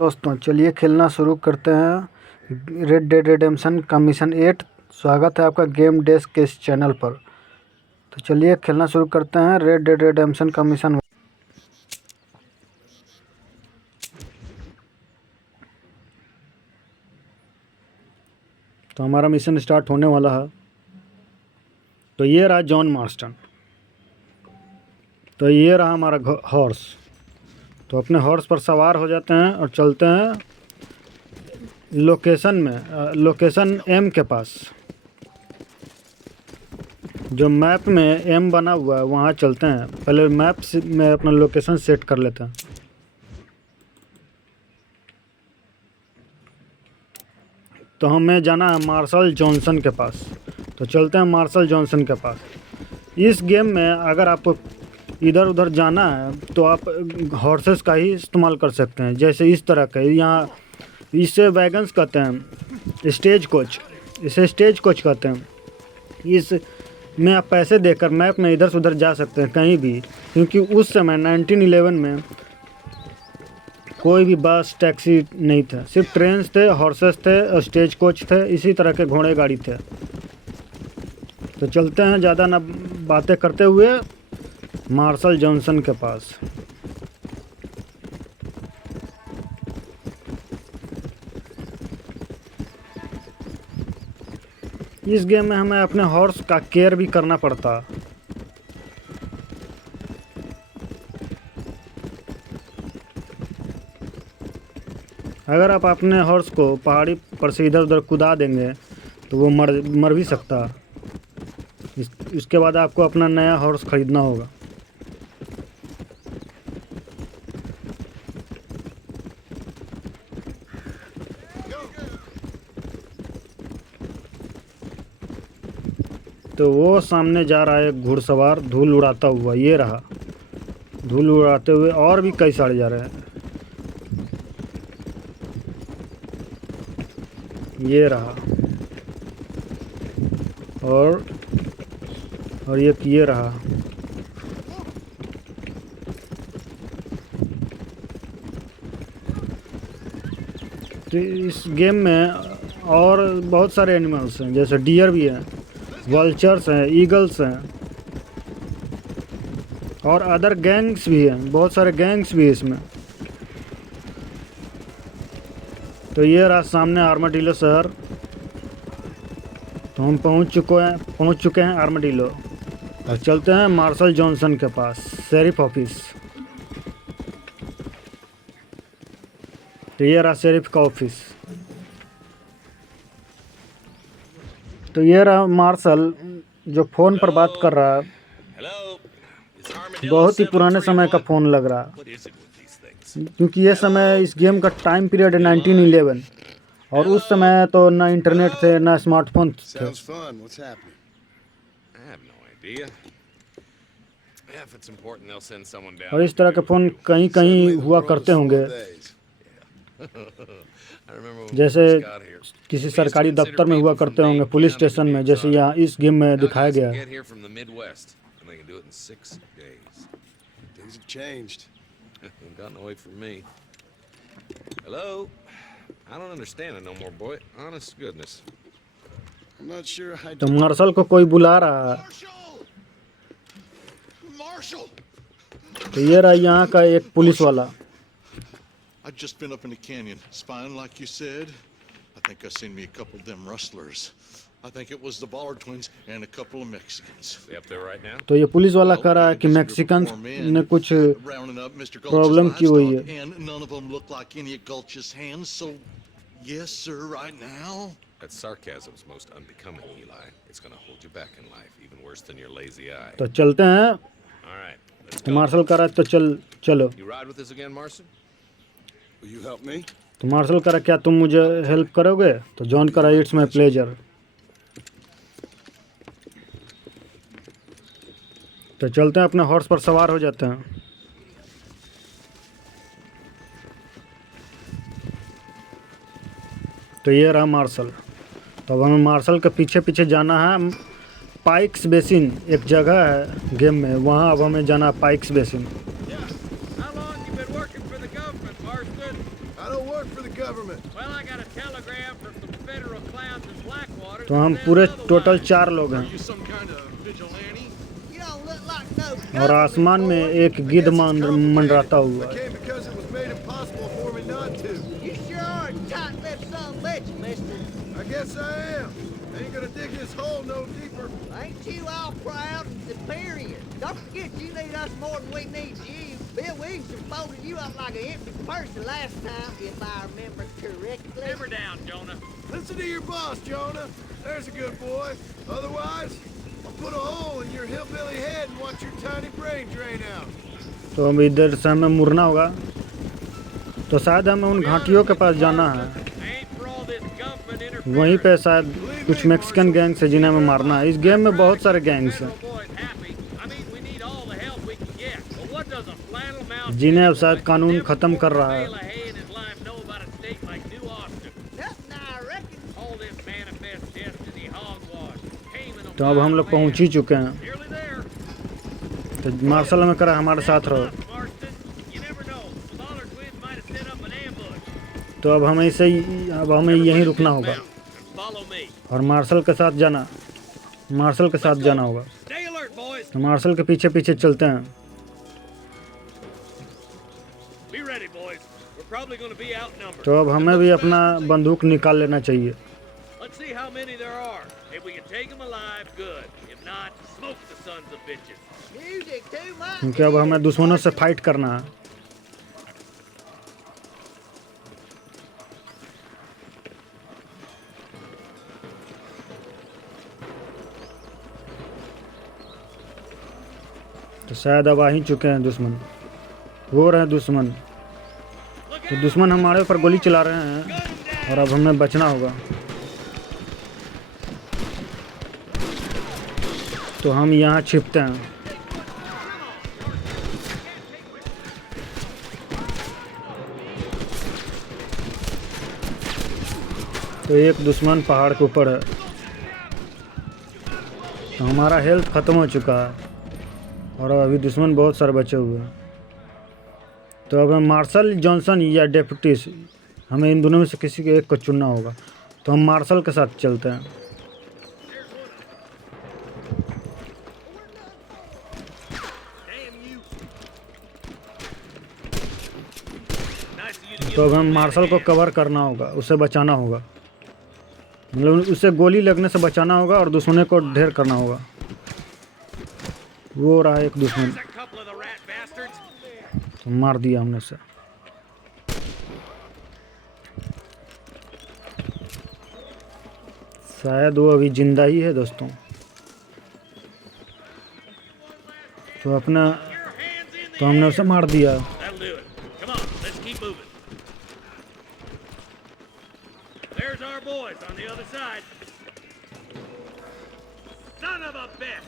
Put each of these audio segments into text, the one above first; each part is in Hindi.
दोस्तों चलिए खेलना शुरू करते हैं रेड डेड रिडेम्पशन का मिशन 8। स्वागत है आपका गेम डेस्क के इस चैनल पर। तो चलिए खेलना शुरू करते हैं रेड डेड रिडेम्पशन का मिशन। तो हमारा मिशन स्टार्ट होने वाला है। तो ये रहा जॉन मार्स्टन। तो ये रहा हमारा हॉर्स। तो अपने हॉर्स पर सवार हो जाते हैं और चलते हैं लोकेशन एम के पास। जो मैप में एम बना हुआ है वहाँ चलते हैं। पहले मैप में अपना लोकेशन सेट कर लेते हैं। तो हमें जाना है मार्शल जॉनसन के पास। तो चलते हैं मार्शल जॉनसन के पास। इस गेम में अगर आपको इधर उधर जाना है तो आप हॉर्सेस का ही इस्तेमाल कर सकते हैं। जैसे इस तरह के यहाँ इसे वैगन्स कहते हैं, स्टेज कोच, इसे स्टेज कोच कहते हैं। इस में आप पैसे देकर मैप में इधर से उधर जा सकते हैं कहीं भी, क्योंकि उस समय 1911 में कोई भी बस टैक्सी नहीं था, सिर्फ ट्रेन थे, हॉर्सेस थे, स्टेज कोच थे, इसी तरह के घोड़े गाड़ी थे। तो चलते हैं ज़्यादा ना बातें करते हुए मार्शल जॉनसन के पास। इस गेम में हमें अपने हॉर्स का केयर भी करना पड़ता। अगर आप अपने हॉर्स को पहाड़ी पर से इधर उधर कूदा देंगे तो वो मर भी सकता। इसके बाद आपको अपना नया हॉर्स खरीदना होगा। तो वो सामने जा रहा है एक घुड़सवार धूल उड़ाता हुआ। ये रहा धूल उड़ाते हुए, और भी कई सारे जा रहे हैं। ये रहा और ये रहा। तो इस गेम में और बहुत सारे एनिमल्स हैं, जैसे डियर भी हैं, वल्चर्स हैं, ईगल्स हैं और अदर गैंग्स भी हैं। बहुत सारे गैंग्स भी हैं इसमें। तो ये रहा सामने आर्माडिलो शहर। तो हम पहुंच चुके हैं आर्माडिलो और चलते हैं मार्शल जॉनसन के पास, शेरिफ ऑफिस। तो ये रहा शेरिफ का ऑफिस। तो ये रहा मार्शल जो फ़ोन पर बात कर रहा है। बहुत ही पुराने समय का फ़ोन लग रहा है, क्योंकि ये समय इस गेम का टाइम पीरियड है 1911, और उस समय तो ना इंटरनेट थे ना स्मार्टफोन थे। और इस तरह के फ़ोन कहीं कहीं हुआ करते होंगे, जैसे किसी सरकारी दफ्तर में हुआ करते होंगे, पुलिस स्टेशन में, जैसे यहाँ इस गेम में दिखाया गया है। Gotten away from me. Hello? I don't understand it no more, boy. Honest to goodness. I'm not sure I तो मार्शल को कोई बुला रहा है। तो ये रहा यहाँ का एक पुलिस वाला। I've just been up in the canyon, spying like you said. I think I seen me a couple of them rustlers. I think it was the Ballard twins and a couple of Mexicans. They up there right now? तो ये पुलिस वाला कह रहा है कि मैक्सिकन ने कुछ प्रॉब्लम की हुई है। And none of them look like any of Gulch's hands, so yes, sir, right now. That sarcasm's most unbecoming, Eli. It's gonna hold you back in life, even worse than your lazy eye. तो चलते हैं। All right, let's तो go. मार्शल कह रहा है तो चलो। You ride with us again, Marson? Will you help me? तो मार्शल कह रहा क्या तुम मुझे हेल्प करोगे? तो जॉन कह रहा इट्स माई प्लेजर। तो चलते हैं, अपने हॉर्स पर सवार हो जाते हैं। तो ये रहा मार्शल। तो अब हमें मार्शल के पीछे पीछे जाना है। पाइक्स बेसिन एक जगह है गेम में, वहाँ अब हमें जाना है Pikes basin. work for the government. Well, I got a telegram from some federal clowns in Blackwater. तो हम पूरे टोटल 4 लोग हैं You some kind of vigilante? You don't look like no और आसमान में एक गिद्ध मंडराता हुआ I है। came because it was made impossible for me not to. You sure are a tight-lipped son of a bitch, mister. I guess I am. Ain't gonna dig this hole no deeper. Ain't you all proud and superior? Don't forget you need us more than we need you. Bill Williamson folded you up like an empty person last time, if I remember correctly. Hammer down, Jonah. Listen to your boss, Jonah. There's a good boy. Otherwise, I'll put a hole in your hillbilly head and watch your tiny brain drain out. तो अब इधर से हमें मुड़ना होगा, तो शायद हमें उन घाटियों के पास जाना है। I ain't for all this gumping interference. वहीं पे शायद कुछ मैक्सिकन गैंग्स है जिन्हें हमें मारना है। इस गेम में बहुत सारे गैंग्स हैं Federal boys happy. I mean, we need all the help we can get. But what does a flannel mouth जिन्हें अब शायद कानून खत्म कर रहा है। bale of hay in his life know about a state like New Austin? Nothing, I reckon. All this manifest destiny hogwash. Payment on तो अब हम लोग पहुंच ही चुके हैं। Nearly there. तो मार्शल हमें करा हमारे साथ रहो। Marston, you never know. Smaller twins might have set up an ambush. तो अब हमें यहीं रुकना होगा Follow me. और मार्शल के साथ जाना होगा। Stay alert, boys. तो मार्शल के पीछे पीछे चलते हैं। Be ready, boys. We're probably going to be outnumbered. तो अब हमें भी अपना बंदूक निकाल लेना चाहिए, Let's see how many there are. If we can take them alive, good. If not, smoke the sons of bitches. Music to my क्योंकि अब हमें दुश्मनों से फाइट करना है। तो शायद अब आ ही चुके हैं दुश्मन, वो रहे दुश्मन। तो दुश्मन हमारे ऊपर गोली चला रहे हैं और अब हमें बचना होगा। तो हम यहाँ छिपते हैं। तो एक दुश्मन पहाड़ के ऊपर है। तो हमारा हेल्थ ख़त्म हो चुका है और अभी दुश्मन बहुत सारे बचे हुए हैं। तो अब मार्शल जॉनसन या डेप्यूटी, हमें इन दोनों में से किसी के एक को चुनना होगा। तो हम मार्शल के साथ चलते हैं। तो अब हम मार्शल को कवर करना होगा, उसे बचाना होगा, मतलब उसे गोली लगने से बचाना होगा और दुश्मन को ढेर करना होगा। वो रहा एक दुश्मन, There's a couple of the rat bastards. तो मार दिया हमने उसे। शायद वो अभी जिंदा ही है दोस्तों। तो अपना Your hands in the तो हमने उसे मार दिया। That'll do it. Come on, let's keep moving. There's our boys on the other side. Son of a bitch!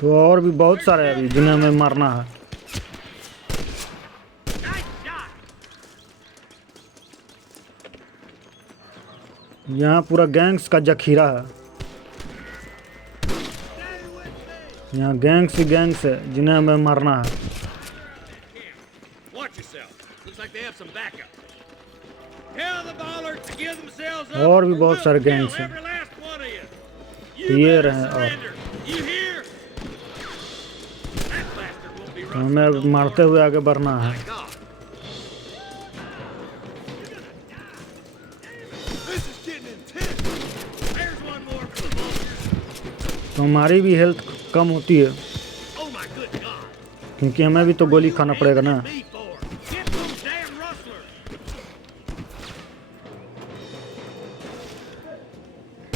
तो और भी बहुत सारे हैं अभी जिन्हें हमें मारना है। Nice shot! यहाँ पूरा गैंग्स का जखीरा है। यहाँ गैंग्स ही गैंग्स है जिन्हें हमें मारना है। Watch yourself. Looks like they have some backup. Tell the ballards to give themselves up. और भी or बहुत we'll सारे kill gangs हैं। every last one of you. तो You ये better रहे और surrender. You hear? That bastard won't be तो rusting हमें अब no more. मारते हुए आगे बढ़ना है। My God. This is getting intense. There's one more for the vultures. तो हमारी भी हेल्थ कम होती है Oh my good God. क्योंकि हमें भी तो गोली खाना पड़ेगा ना। Me for. Get those damn rustlers.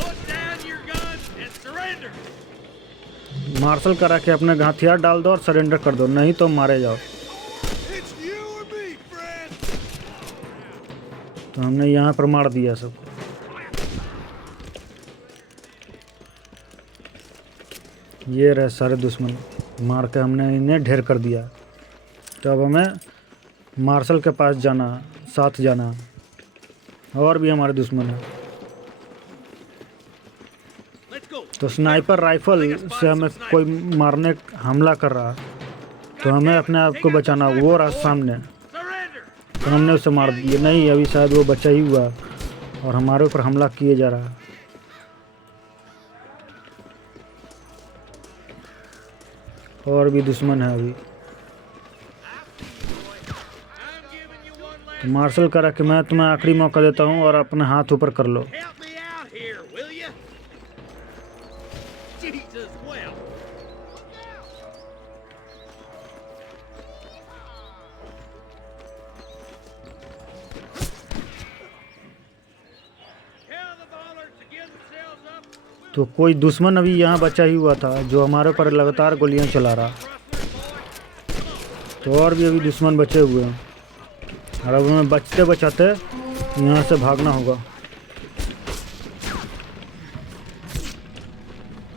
Put down your guns and surrender. Martial करा के अपने हथियार डाल दो और सरेंडर कर दो, नहीं तो मारे जाओ। It's you or me, friend. तो हमने यहाँ पर मार दिया सबको। ये रहे सारे दुश्मन, मार के हमने इन्हें ढेर कर दिया। तो अब हमें मार्शल के पास जाना, साथ जाना। और भी हमारे दुश्मन हैं। Let's go. तो स्नाइपर राइफल से हमें कोई मारने हमला कर रहा है, तो हमें अपने आप को बचाना। वो रहा सामने, Surrender. तो हमने उसे मार दिया। नहीं, अभी शायद वो बचा ही हुआ और हमारे ऊपर हमला किए जा रहा है। और भी दुश्मन है अभी। तो मार्शल करा कि मैं तुम्हें आखिरी मौका देता हूँ और अपने हाथ ऊपर कर लो। Help me out here, will you? Jesus, well. Tell the ballers to give themselves up. तो कोई दुश्मन अभी यहाँ बचा ही हुआ था जो हमारे ऊपर लगातार गोलियां चला रहा। तो और भी अभी दुश्मन बचे हुए हैं और अब हमें बचते बचाते यहाँ से भागना होगा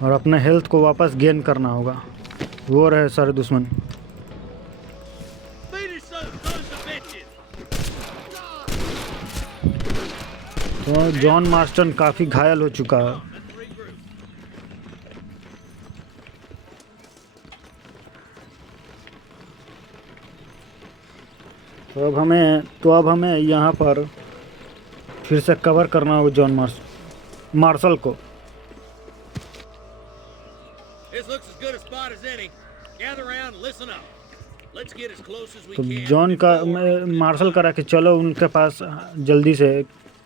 और अपने हेल्थ को वापस गेन करना होगा। वो रहे सारे दुश्मन। Finish those sons of bitches. तो जॉन मार्स्टन काफ़ी घायल हो चुका है। Let's regroup. तो अब हमें यहाँ पर फिर से कवर करना होगा जॉन मार्शल को। This looks as good a spot as any. Gather around and listen up. Let's get as close as we तो can. जॉन का मार्शल करा कि चलो उनके पास जल्दी से,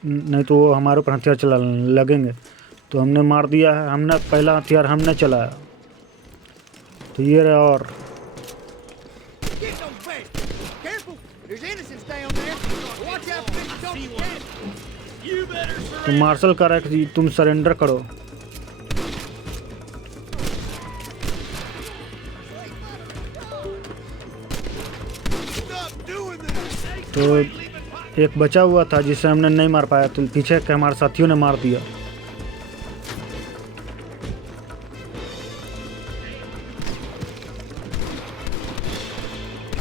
नहीं तो वो हमारे ऊपर हथियार चला लगेंगे। तो हमने मार दिया है, हमने पहला हथियार हमने चलाया। तो ये रहा। और Get those bastards! Careful! There's innocents down there. Watch out for this don't You better तो surrender. मार्शल करा कि तुम सरेंडर करो। Stop doing that! तो एक बचा हुआ था जिसे हमने नहीं मार पाया, तो पीछे के हमारे साथियों ने मार दिया।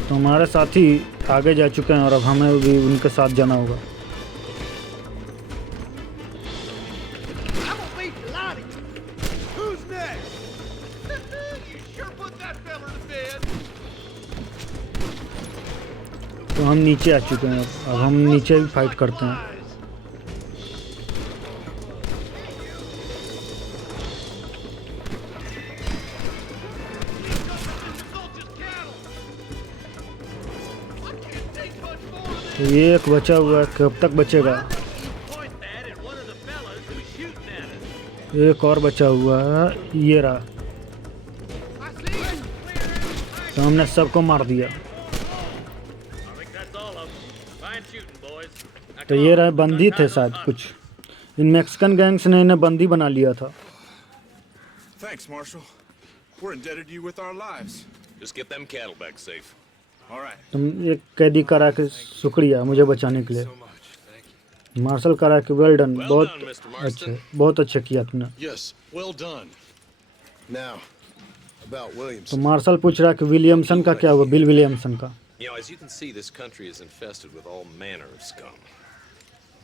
तो हमारे साथी आगे जा चुके हैं और अब हमें भी उनके साथ जाना होगा। I'm gonna beat the lot of you. Who's next? You sure put that fella to bed. तो हम नीचे आ चुके हैं। अब हम नीचे भी फाइट करते हैं। तो ये एक बचा हुआ है, कब तक बचेगा? Point that at one of the fellas who's shooting at us. एक और बचा हुआ है, ये रहा। तो हमने सबको मार दिया। I think that's all of them. Fine shooting, boys. Now तो come ये on, रहे बंदी let's थे untie शायद those कुछ। इन मैक्सिकन गैंग्स ने इन्हें बंदी बना लिया था। Thanks, Marshal. We're indebted to you with our lives. Just get them cattle back safe. All right. तुम एक कैदी करा के शुक्रिया मुझे बचाने के लिए। मार्शल करा के वेल डन, Well बहुत done, Mr. अच्छे, Marston. बहुत अच्छे किया तुमने। Yes, well done. Now, about तो Williamson. मार्शल पूछ रहा कि विलियमसन का क्या हुआ, बिल विलियमसन का। You know, as you can see, this country is infested with all manner of scum.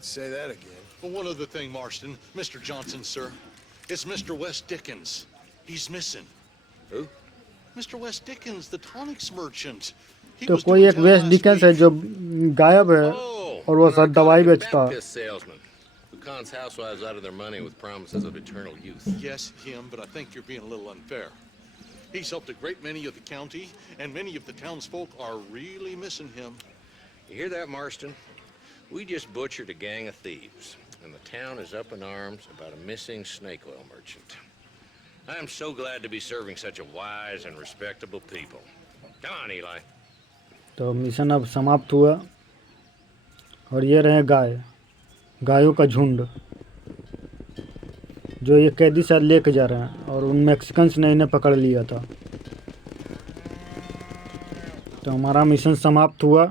Say that again. But one other thing, Marston. Mr. Johnson, sir. It's Mr. Wes Dickens. He's missing. Who? Mr. Wes Dickens, the tonics merchant. He तो was कोई doing एक town वेस्ट last डिकेंस है week. जो गायब है Oh, और वो सब दवाई narcotic बेचता है। Baptist salesman who cons housewives out of their money with promises of eternal youth. Yes, him, but I think you're being a little unfair. He's helped a great many of the county, and many of the townsfolk are really missing him. You hear that, Marston? We just butchered a gang of thieves, and the town is up in arms about a missing snake oil merchant. I am so glad to be serving such a wise and respectable people. Come on, Eli. तो मिशन अब समाप्त हुआ और ये रहे गायों का झुंड जो ये कैदी साथ लेके जा रहे हैं और उन मैक्सिकन्स ने इन्हें पकड़ लिया था। तो हमारा मिशन समाप्त हुआ।